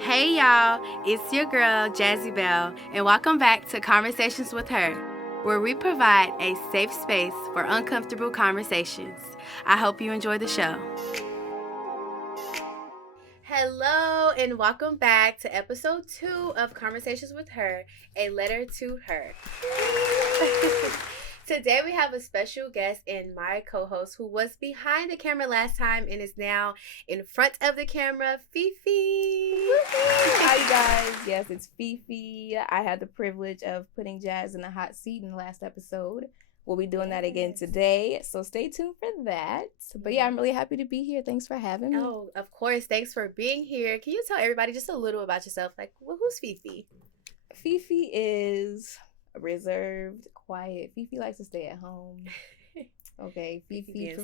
Hey y'all, it's your girl Jazzy Bell, and welcome back to Conversations with Her, where we provide a safe space for uncomfortable conversations. I hope you enjoy the show. Hello, and welcome back to episode 2 of Conversations with Her, a letter to her. Today we have a special guest and my co-host who was behind the camera last time and is now in front of the camera, Fifi. Hi guys, yes, it's Fifi. I had the privilege of putting Jazz in the hot seat in the last episode. We'll be doing that again today, so stay tuned for that. But yeah, I'm really happy to be here. Thanks for having me. Oh, of course. Thanks for being here. Can you tell everybody just a little about yourself? Like, well, who's Fifi? Fifi is reserved, quiet. Fifi likes to stay at home. Okay, Fifi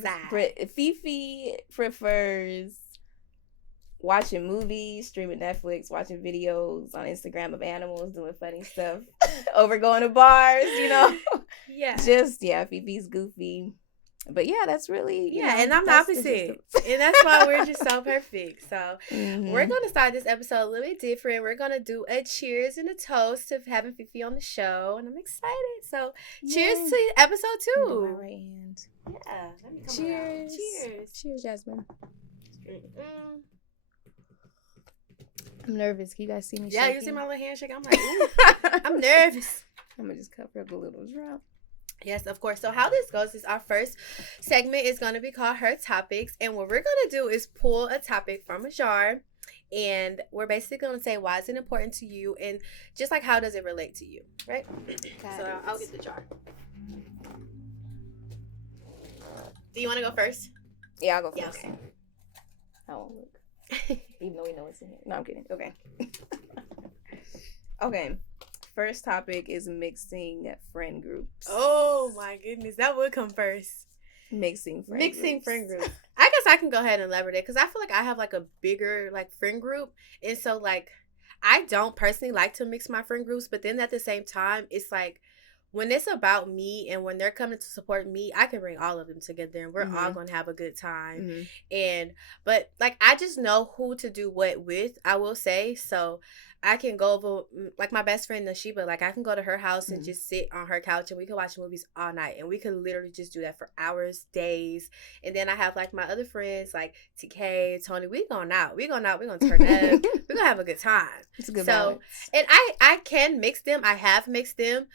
prefers watching movies, streaming Netflix, watching videos on Instagram of animals doing funny stuff over going to bars, Yeah. Fifi's goofy. But yeah, that's really and I'm the opposite. And that's why we're just so perfect. So we're going to start this episode a little bit different. We're going to do a cheers and a toast of having Fifi on the show. And I'm excited. So cheers to episode 2. My right hand. Yeah. Let me come Cheers. around. Cheers. Cheers, Jasmine. I'm nervous. Can you guys see me shaking? Yeah, you see my little handshake? I'm like, ooh, I'm nervous. I'm going to just cover up a little drop. Yes, of course. So how this goes is our first segment is going to be called Her Topics. And what we're going to do is pull a topic from a jar. And we're basically going to say, why is it important to you? And just like, how does it relate to you? Right? I'll get the jar. Do you want to go first? Yeah, I'll go first. Yeah, okay. I won't look. Even though we know what's in here. No, I'm kidding. Okay. Okay. First topic is mixing friend groups. Oh my goodness, that would come first. Mixing friend groups. I guess I can go ahead and elaborate because I feel like I have like a bigger like friend group, and so like I don't personally like to mix my friend groups, but then at the same time, it's like when it's about me and when they're coming to support me, I can bring all of them together and we're all going to have a good time. But like, I just know who to do what with, I will say. So I can go over, like my best friend, Nashiba, like I can go to her house and just sit on her couch and we can watch movies all night. And we can literally just do that for hours, days. And then I have like my other friends, like TK, Tony, we going out. We're going to turn up. We're going to have a good time. It's a good balance. And I can mix them. I have mixed them.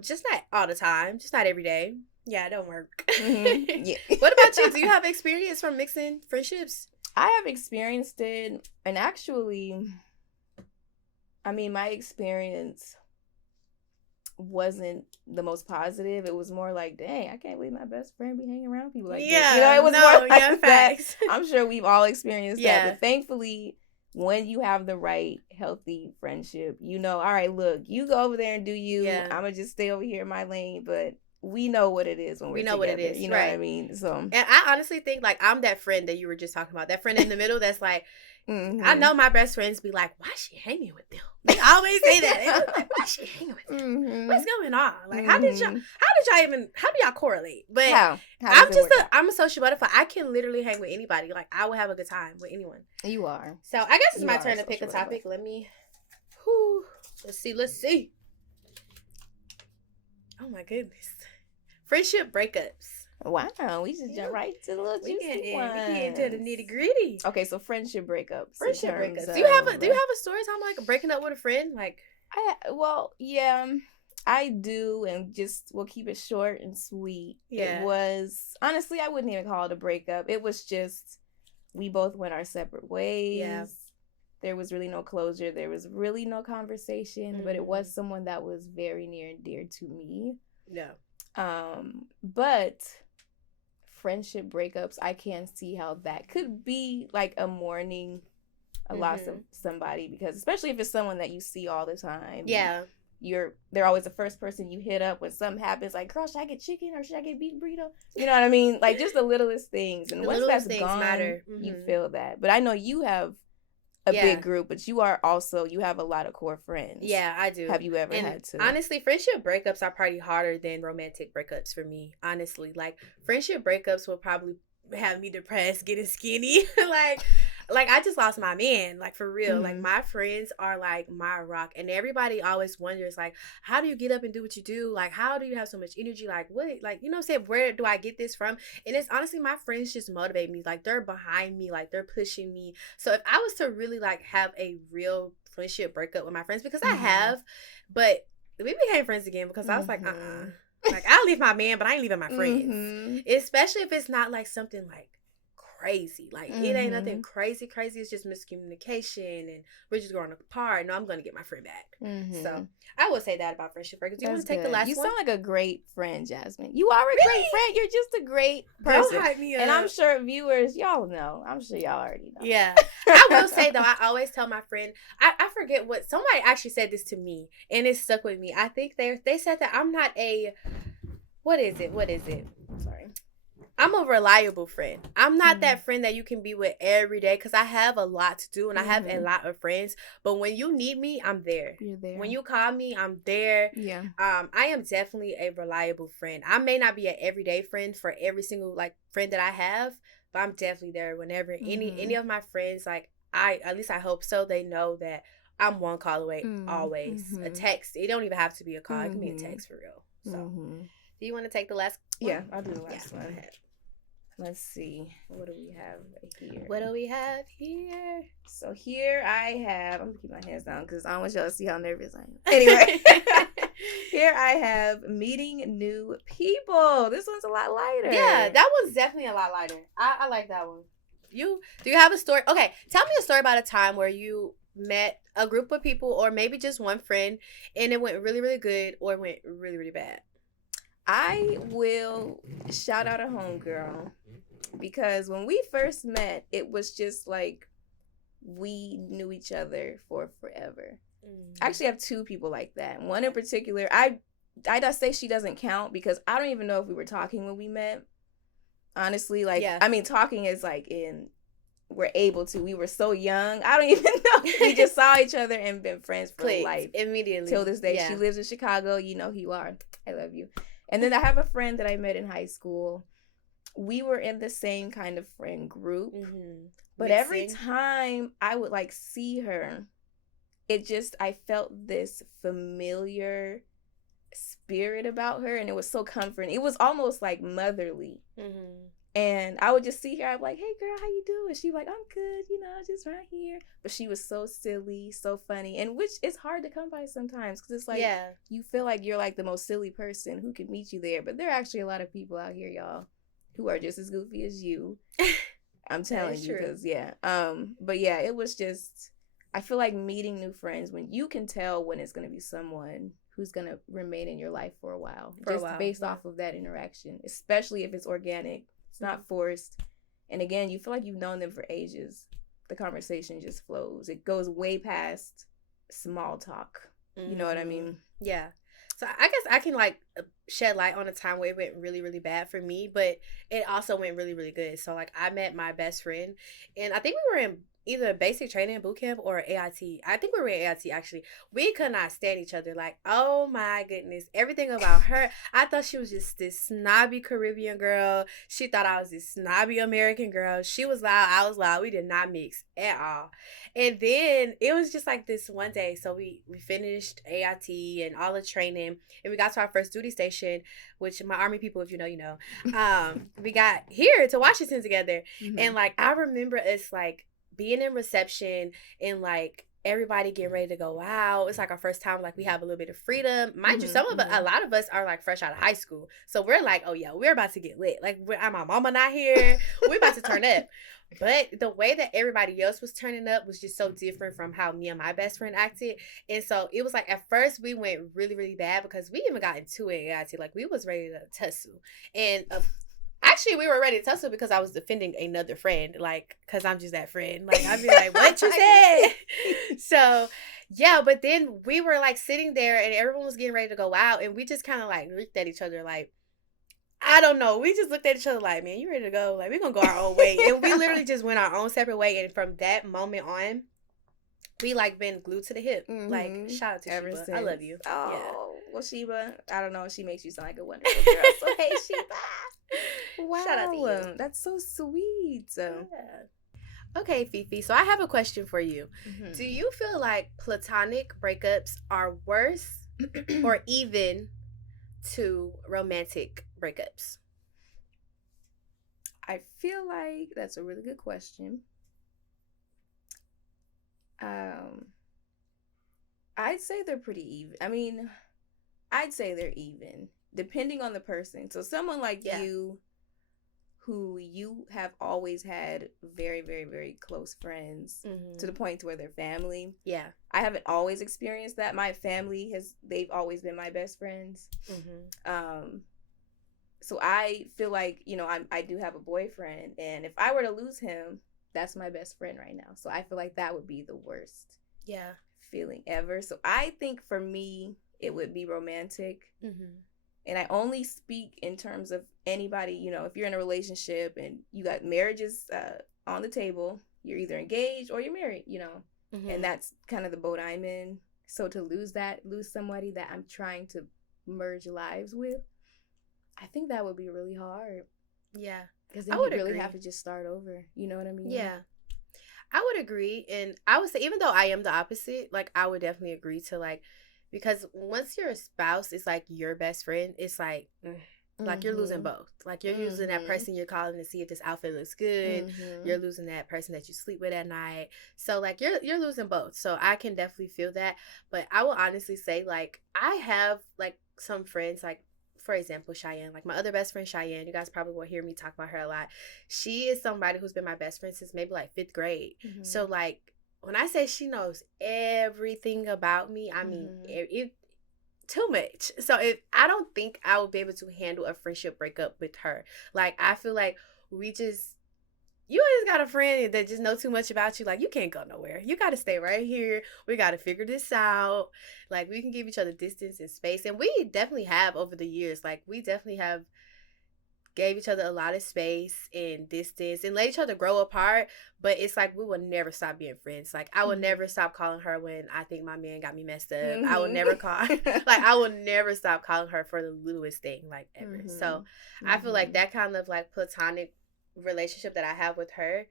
Just not all the time. Just not every day. Yeah, it don't work. Yeah. What about you? Do you have experience from mixing friendships? I have experienced it, and actually, I mean, my experience wasn't the most positive. It was more like, dang, I can't believe my best friend be hanging around people like this. It was more like that. I'm sure we've all experienced that, but thankfully, when you have the right, healthy friendship, all right, look, you go over there and do you. I'm going to just stay over here in my lane, but we know what it is when we're together. We know what it is. You know what I mean? So, and I honestly think, like, I'm that friend that you were just talking about. That friend in the middle that's like, I know my best friends be like, why is she hanging with them? They always say that. Like, why is she hanging with them? What's going on? Like, how do y'all correlate? But I'm a social butterfly. I can literally hang with anybody. Like, I will have a good time with anyone. You are. So I guess it's my turn to pick a topic. Let's see. Oh my goodness. Friendship breakups. Wow, we just jump right to the little juicy ones. We get into the nitty gritty. Okay, so friendship breakups. Do you have a story time like breaking up with a friend? Like, I do, and we'll keep it short and sweet. Yeah. It was honestly, I wouldn't even call it a breakup. It was just we both went our separate ways. Yeah. There was really no closure. There was really no conversation, but it was someone that was very near and dear to me. Yeah. But friendship breakups, I can see how that could be like a mourning a loss of somebody, because especially if it's someone that you see all the time. Yeah. They're always the first person you hit up when something happens, like, girl, should I get chicken or should I get beef burrito? You know what I mean? Like, just the littlest things. And once that's gone, matter. You feel that. But I know you have a big group, but you have a lot of core friends. Yeah, I do. Have you ever had to? Honestly, friendship breakups are probably harder than romantic breakups for me. Honestly, like friendship breakups will probably have me depressed, getting skinny. like, I just lost my man, like, for real. Like, my friends are, like, my rock. And everybody always wonders, like, how do you get up and do what you do? Like, how do you have so much energy? Like, what? Like, you know what I'm saying? Where do I get this from? And it's honestly, my friends just motivate me. Like, they're behind me. Like, they're pushing me. So if I was to really, like, have a real friendship breakup with my friends, because I have, but we became friends again because I was like, like, I'll leave my man, but I ain't leaving my friends. Especially if it's not, like, something, like, crazy. Like, it ain't nothing crazy. It's just miscommunication and we're just growing apart. No, I'm going to get my friend back. So, I would say that about friendship breakups. Do you want to take the last one? You sound like a great friend, Jasmine. You are a great friend. You're just a great person. Don't hype me up. And I'm sure viewers, y'all know. I'm sure y'all already know. Yeah. I will say, though, I always tell my friend, I forget what, somebody actually said this to me, and it stuck with me. I think they said that I'm not a, what is it? Sorry. I'm a reliable friend. I'm not that friend that you can be with every day because I have a lot to do and I have a lot of friends. But when you need me, I'm there. You're there. When you call me, I'm there. Yeah. I am definitely a reliable friend. I may not be an everyday friend for every single like friend that I have, but I'm definitely there whenever any of my friends, like at least I hope so, they know that I'm one call away always. A text. It don't even have to be a call. It can be a text for real. So do you want to take the last one? Yeah, I'll do the last one. Let's see. What do we have here? So here I have, I'm going to keep my hands down because I don't want y'all to see how nervous I am. Anyway, here I have meeting new people. This one's a lot lighter. Yeah, that one's definitely a lot lighter. I like that one. Do you have a story? Okay, tell me a story about a time where you met a group of people or maybe just one friend and it went really, really good or went really, really bad. I will shout out a homegirl because when we first met, it was just like we knew each other for forever. I actually have two people like that. One in particular, I just say she doesn't count because I don't even know if we were talking when we met. Honestly, like, I mean, talking is like we're able to. We were so young. I don't even know. We just saw each other and been friends for life. Immediately. Till this day. Yeah. She lives in Chicago. You know who you are. I love you. And then I have a friend that I met in high school. We were in the same kind of friend group. But every time I would like see her, I felt this familiar spirit about her. And it was so comforting. It was almost like motherly. And I would just see her. I'm like, hey, girl, how you doing? She's like, I'm good, just right here. But she was so silly, so funny. And which is hard to come by sometimes because it's like you feel like you're like the most silly person who could meet you there. But there are actually a lot of people out here, y'all, who are just as goofy as you. I'm telling you because, but yeah, it was just, I feel like meeting new friends when you can tell when it's going to be someone who's going to remain in your life for a while. Based off of that interaction, especially if it's organic. It's not forced. And again, you feel like you've known them for ages. The conversation just flows. It goes way past small talk. You know what I mean? Yeah. So I guess I can like shed light on a time where it went really, really bad for me, but it also went really, really good. So like I met my best friend and I think we were in either basic training boot camp or AIT. I think we were in AIT actually. We could not stand each other. Like, oh my goodness. Everything about her. I thought she was just this snobby Caribbean girl. She thought I was this snobby American girl. She was loud. I was loud. We did not mix at all. And then it was just like this one day. So we finished AIT and all the training and we got to our first duty station, which my Army people, if you know, you know. We got here to Washington together. And like, I remember us like being in reception and like everybody getting ready to go out. It's like our first time, like we have a little bit of freedom. Mind you, a lot of us are like fresh out of high school. So we're like, oh yeah, we're about to get lit. Like my mama not here. We're about to turn up. But the way that everybody else was turning up was just so different from how me and my best friend acted. And so it was like at first we went really, really bad because we even got into it at AIT. Like we was ready to tussle. And actually, we were ready to tussle because I was defending another friend, like, because I'm just that friend. Like, I'd be like, what you said? So, yeah, but then we were, like, sitting there, and everyone was getting ready to go out, and we just kind of, like, looked at each other, like, I don't know. We just looked at each other like, man, you ready to go? Like, we're going to go our own way. And we literally just went our own separate way, and from that moment on, we, like, been glued to the hip. Like, shout out to Sheba. Since. I love you. Oh, yeah. Well, Sheba, I don't know. She makes you sound like a wonderful girl. So, hey, Sheba. Wow. Shout out to you. That's so sweet. Yeah. Okay, Fifi. So I have a question for you. Do Mm-hmm. you feel like platonic breakups are worse or even to romantic breakups? I feel like that's a really good question. Um, I'd say they're pretty even. I mean, I'd say they're even, depending on the person. So someone like Yeah. you, who you have always had very, very, very close friends to the point to where they're family. Yeah. I haven't always experienced that. My family they've always been my best friends. So I feel like, I do have a boyfriend, and if I were to lose him, that's my best friend right now. So I feel like that would be the worst feeling ever. So I think for me, it would be romantic. And I only speak in terms of anybody, if you're in a relationship and you got marriages on the table, you're either engaged or you're married, and that's kind of the boat I'm in. So to lose somebody that I'm trying to merge lives with, I think that would be really hard. Yeah. Because then you really have to just start over. You know what I mean? Yeah. I would agree. And I would say, even though I am the opposite, like, I would definitely agree to, like, because once your spouse is, like, your best friend, it's like, like, you're losing both. Like, you're using that person you're calling to see if this outfit looks good. You're losing that person that you sleep with at night. So, like, you're losing both. So I can definitely feel that. But I will honestly say, like, I have, like, some friends, like, for example, Cheyenne, like my other best friend Cheyenne, you guys probably will hear me talk about her a lot. She is somebody who's been my best friend since maybe like 5th grade. So like when I say she knows everything about me, I mean it too much. So if I don't think I would be able to handle a friendship breakup with her. Like I feel like you always got a friend that just know too much about you. Like, you can't go nowhere. You got to stay right here. We got to figure this out. Like, we can give each other distance and space. And we definitely have over the years. Like, we definitely have gave each other a lot of space and distance and let each other grow apart. But it's like, we will never stop being friends. Like, I will never stop calling her when I think my man got me messed up. I will never call. Like, I will never stop calling her for the littlest thing, like, ever. So, I feel like that kind of, like, platonic relationship that I have with her,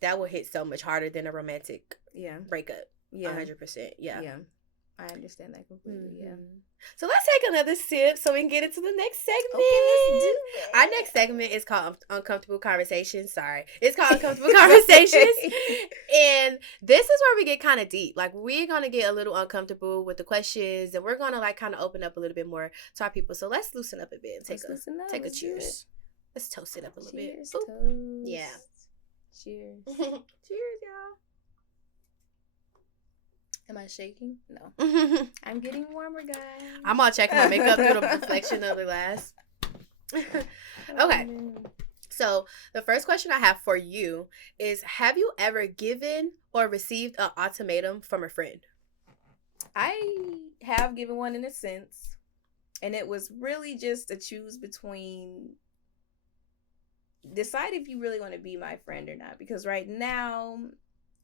that will hit so much harder than a romantic breakup. 100%. Yeah. I understand that completely. Yeah. So let's take another sip so we can get into the next segment. Okay, let's do it. Our next segment is called Uncomfortable Conversations. Sorry. It's called Uncomfortable Conversations. And this is where we get kind of deep. Like, we're going to get a little uncomfortable with the questions, and we're going to, like, kind of open up a little bit more to our people. So let's loosen up a bit and take a cheers. Let's toast it up a little bit. Toast. Yeah. Cheers. Cheers, y'all. Am I shaking? No. I'm getting warmer, guys. I'm all checking my makeup through the reflection of the glass. Okay. So the first question I have for you is, have you ever given or received an ultimatum from a friend? I have given one in a sense. And it was really just to choose between decide if you really want to be my friend or not. Because right now,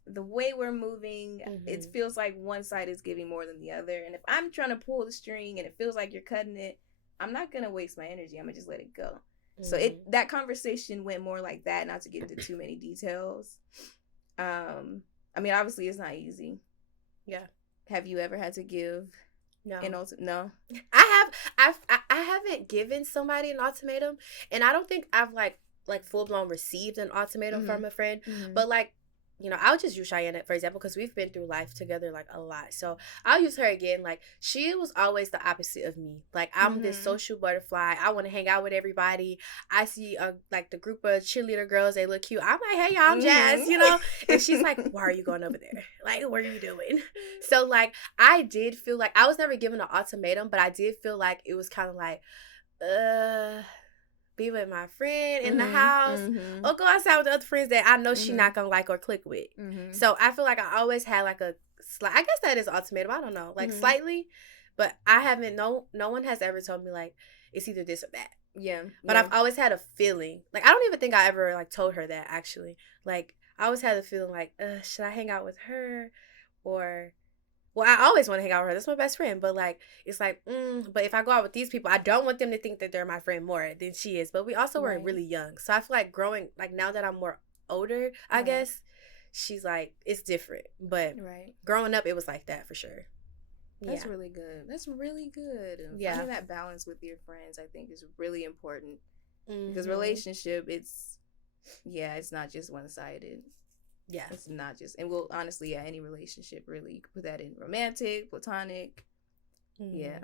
the way we're moving, it feels like one side is giving more than the other. And if I'm trying to pull the string and it feels like you're cutting it, I'm not going to waste my energy. I'm going to just let it go. So that conversation went more like that, not to get into too many details. I mean, obviously it's not easy. Yeah. Have you ever had to give? No. No. I haven't given somebody an ultimatum, and I don't think I've like full blown received an ultimatum from a friend, but like, you know, I'll just use Cheyenne for example, because we've been through life together like a lot. So I'll use her again. Like, she was always the opposite of me. Like, I'm this social butterfly. I want to hang out with everybody. I see like the group of cheerleader girls, they look cute. I'm like, hey y'all, I'm Jazz, you know. And she's like, why are you going over there? Like, what are you doing? So like, I did feel like I was never given an ultimatum, but I did feel like it was kind of like, be with my friend in the house or go outside with the other friends that I know she not gonna like or click with. So I feel like I always had like a slight, I guess that is ultimatum, I don't know, like slightly, but I haven't, no one has ever told me like it's either this or that. But I've always had a feeling, like I don't even think I ever like told her that actually. Like, I always had a feeling like, should I hang out with her? Or, well, I always want to hang out with her. That's my best friend. But, like, it's like, but if I go out with these people, I don't want them to think that they're my friend more than she is. But we also were really young. So I feel like growing, like, now that I'm more older, I guess, she's like, it's different. But growing up, it was like that for sure. That's really good. That's really good. And finding that balance with your friends, I think, is really important. Because relationship, it's not just one-sided. Yeah. It's not just, and well, honestly, any relationship, really, you can put that in romantic, platonic. Yeah.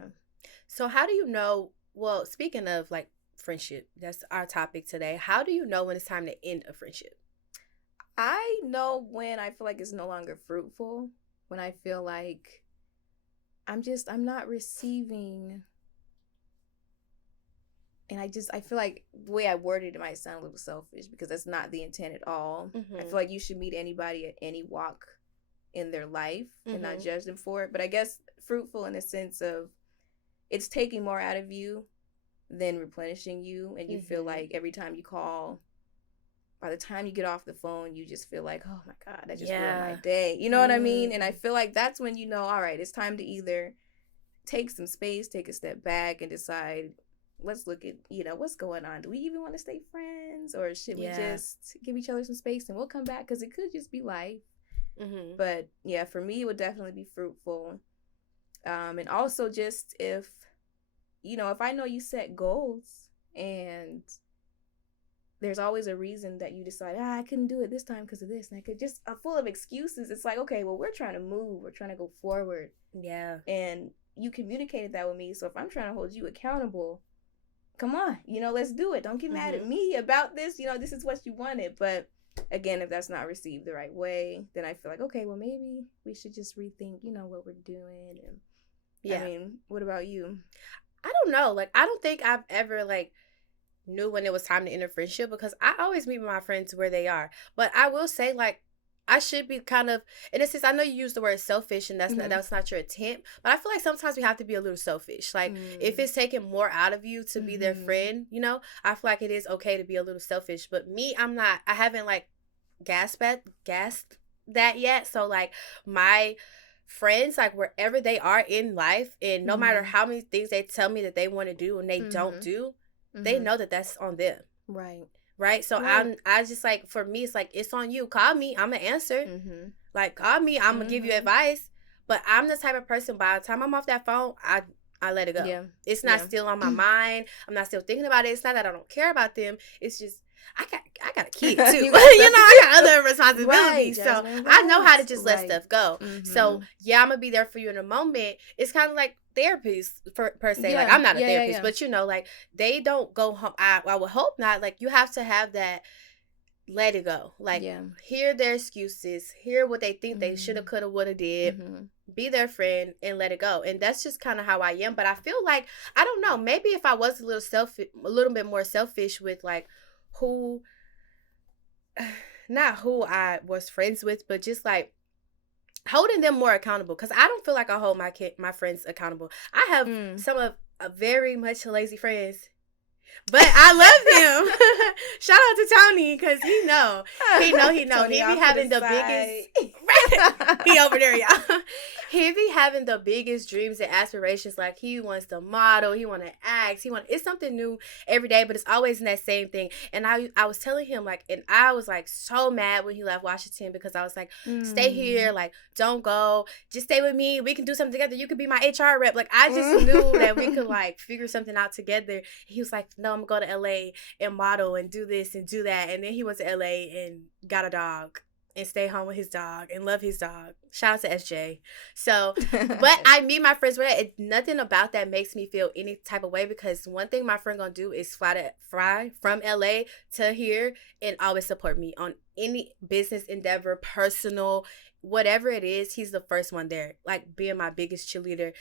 So how do you know, well, speaking of like friendship, that's our topic today. How do you know when it's time to end a friendship? I know when I feel like it's no longer fruitful, when I feel like I'm not receiving. And I feel like the way I worded it might sound a little selfish because that's not the intent at all. I feel like you should meet anybody at any walk in their life and not judge them for it. But I guess fruitful in the sense of it's taking more out of you than replenishing you. And you feel like every time you call, by the time you get off the phone, you just feel like, oh my God, that just ruined my day. You know what I mean? And I feel like that's when you know, all right, it's time to either take some space, take a step back and decide, let's look at, what's going on. Do we even want to stay friends? Or should we just give each other some space and we'll come back? Because it could just be life. But yeah, for me, it would definitely be fruitful. And also just if I know you set goals and there's always a reason that you decide, I couldn't do it this time because of this. And I could just, full of excuses. It's like, okay, well, we're trying to move. We're trying to go forward. Yeah. And you communicated that with me. So if I'm trying to hold you accountable, come on, let's do it. Don't get mad at me about this. This is what you wanted. But again, if that's not received the right way, then I feel like, okay, well, maybe we should just rethink, what we're doing. And I mean, what about you? I don't know. Like, I don't think I've ever, knew when it was time to end a friendship because I always meet my friends where they are. But I will say, I should be kind of, in a sense, I know you use the word selfish and that's not your intent, but I feel like sometimes we have to be a little selfish. Like, if it's taking more out of you to be their friend, I feel like it is okay to be a little selfish. But me, I haven't, gasped that yet. So, my friends, wherever they are in life, and no matter how many things they tell me that they want to do and they don't do, they know that that's on them. Right. So I just for me, it's it's on you. Call me, I'm gonna answer. Call me, I'm gonna give you advice. But I'm the type of person, by the time I'm off that phone, I let it go. Yeah. It's not still on my mind. I'm not still thinking about it. It's not that I don't care about them. It's just I got a kid too. I got other responsibilities. So I know how to just let stuff go. So I'm gonna be there for you in a moment. It's kind of like therapists per se. I'm not a therapist, but they don't go home. I would hope not. You have to have that. Let it go. Hear their excuses. Hear what they think they shoulda, coulda, woulda did. Be their friend and let it go. And that's just kind of how I am. But I feel like, I don't know, maybe if I was a little bit more selfish with who, not who I was friends with, but just holding them more accountable. Because I don't feel like I hold my friends accountable. I have some of very much lazy friends, but I love him. Shout out to Tony, because he know. He be having the biggest. He over there, y'all. He be having the biggest dreams and aspirations. He wants to model. He want to act. It's something new every day, but it's always in that same thing. And I was telling him and I was so mad when he left Washington, because I was stay here. Don't go. Just stay with me. We can do something together. You could be my HR rep. I just knew that we could figure something out together. He was no, I'm going to go to LA and model and do this and do that. And then he went to LA and got a dog and stay home with his dog and love his dog. Shout out to SJ. So, but I meet my friends with that. Nothing about that makes me feel any type of way, because one thing my friend gonna do is fly from LA to here and always support me on any business endeavor, personal, whatever it is. He's the first one there, being my biggest cheerleader.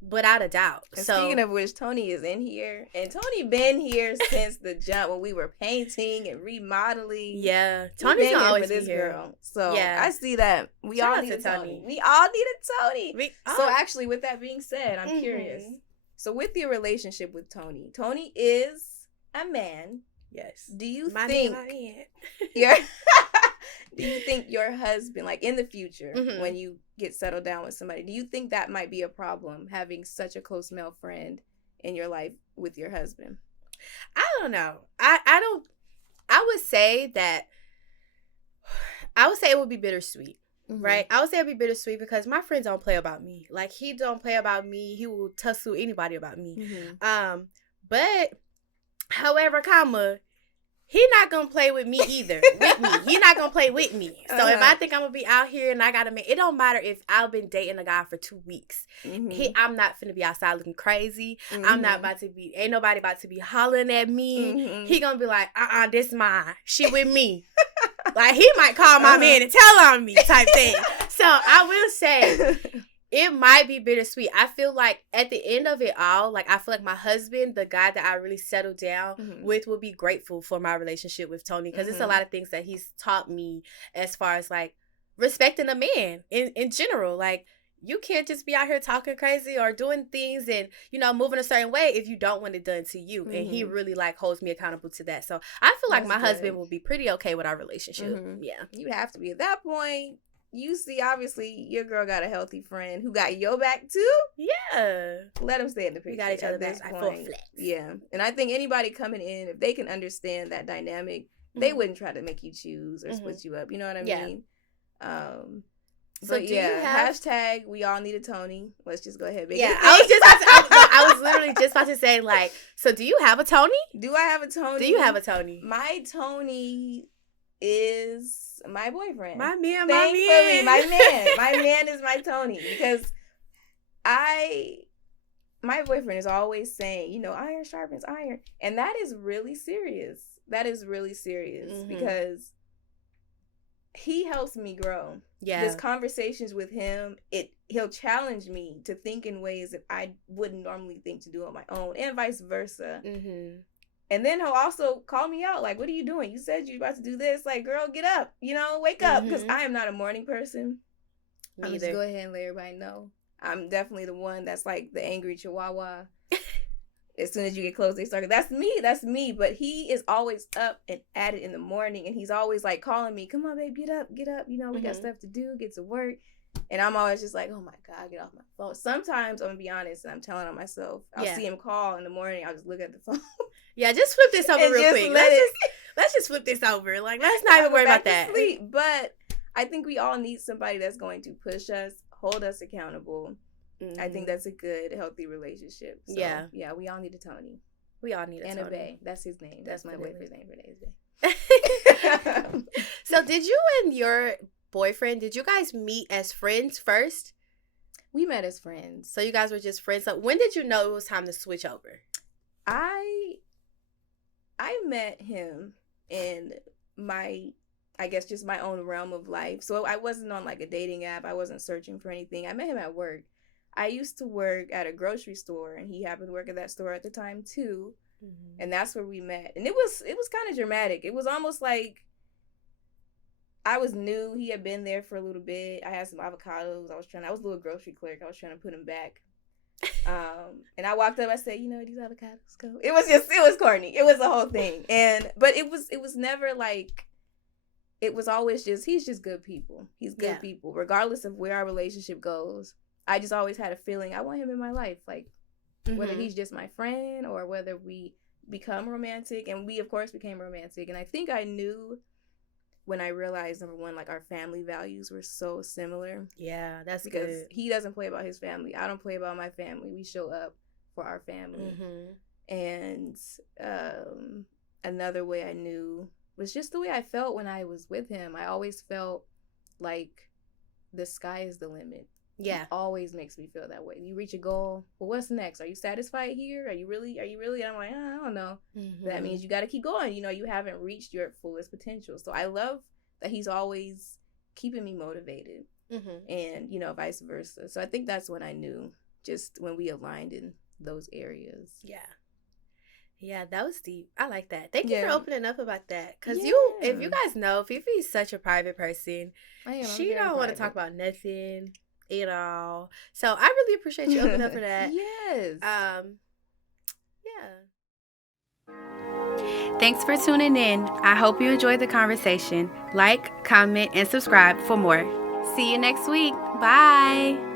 Without a doubt. And speaking of which, Tony is in here, and Tony been here since the jump when we were painting and remodeling. Yeah, Tony's gonna always this be here. Girl. So yeah, I see that. We all need a Tony. We all need a Tony. So actually, with that being said, I'm curious. So with your relationship with Tony, Tony is a man. Yes. Do you think your do you think your husband, in the future, when you get settled down with somebody, do you think that might be a problem, having such a close male friend in your life with your husband? I don't know. I would say that I would say it would be bittersweet. Right? I would say it'd be bittersweet because my friends don't play about me. Like, he don't play about me. He will tussle anybody about me. But, however, he not gonna play with me either. With me. He not gonna play with me. So if I think I'm gonna be out here and I gotta make, it don't matter if I've been dating a guy for 2 weeks. I'm not finna be outside looking crazy. I'm not about to be, ain't nobody about to be hollering at me. He gonna be like, this mine. She with me. Like, he might call my man and tell on me type thing. So I will say, it might be bittersweet. I feel like at the end of it all, like, I feel like my husband, the guy that I really settled down with, will be grateful for my relationship with Tony. Because it's a lot of things that he's taught me as far as, like, respecting a man in general. Like, you can't just be out here talking crazy or doing things and, you know, moving a certain way if you don't want it done to you. And he really, like, holds me accountable to that. So I feel like my husband will be pretty okay with our relationship. Yeah. You have to be at that point. You see, obviously, your girl got a healthy friend who got your back, too. Yeah. Let them stay in the picture. We got each other back. I full flex. Yeah. And I think anybody coming in, if they can understand that dynamic, they wouldn't try to make you choose or split you up. You know what I mean? So do you have... hashtag we all need a Tony. Let's just go ahead. I was literally just about to say, like, so do you have a Tony? Do I have a Tony? Do you have a Tony? My Tony is my boyfriend. My man. My man is my Tony, because my boyfriend is always saying, you know, iron sharpens iron. And that is really serious. Because he helps me grow. Yeah. Just conversations with him, he'll challenge me to think in ways that I wouldn't normally think to do on my own, and vice versa. And then he'll also call me out, like, what are you doing? You said you were about to do this. Like, girl, get up. You know, wake up. Because I am not a morning person. I'm just go ahead and let everybody know. I'm definitely the one that's like the angry chihuahua. As soon as you get close, they start. That's me. But he is always up and at it in the morning. And he's always like calling me, come on, babe, get up. You know, we got stuff to do, get to work. And I'm always just like, oh my God, get off my phone. Sometimes, I'm going to be honest, and I'm telling on myself, I'll see him call in the morning. I'll just look at the phone. Yeah, just flip this over real quick. Let's just flip this over. Like, let's not even worry about that. But I think we all need somebody that's going to push us, hold us accountable. I think that's a good, healthy relationship. So, yeah, we all need a Tony. We all need a Tony. And a Bay. That's his name. That's my boyfriend's name for Bay. So did you and your boyfriend, did you guys meet as friends first? We met as friends. So you guys were just friends. So when did you know it was time to switch over? I met him in I guess just my own realm of life. So I wasn't on like a dating app. I wasn't searching for anything. I met him at work. I used to work at a grocery store, and he happened to work at that store at the time too. And that's where we met. And it was kind of dramatic. It was almost like I was new. He had been there for a little bit. I had some avocados. I was a little grocery clerk. I was trying to put him back. And I walked up, I said, you know, these avocados go. It was corny. It was the whole thing. But it was never like, it was always just, he's just good people. He's good people. Regardless of where our relationship goes, I just always had a feeling I want him in my life. Like, whether he's just my friend or whether we become romantic. And we, of course, became romantic. And I think I knew when I realized, number one, like, our family values were so similar. Yeah, that's because good. He doesn't play about his family. I don't play about my family. We show up for our family. And another way I knew was just the way I felt when I was with him. I always felt like the sky is the limit. Yeah. It always makes me feel that way. You reach a goal. Well, what's next? Are you satisfied here? Are you really? And I'm like, I don't know. That means you got to keep going. You know, you haven't reached your fullest potential. So I love that he's always keeping me motivated. And, you know, vice versa. So I think that's when I knew, just when we aligned in those areas. Yeah, that was deep. I like that. Thank you for opening up about that. Because if you guys know, Fifi is such a private person. She don't want to talk about nothing at all. So I really appreciate you opening up for that. Yes. Thanks for tuning in. I hope you enjoyed the conversation. Like, comment, and subscribe for more. See you next week. Bye.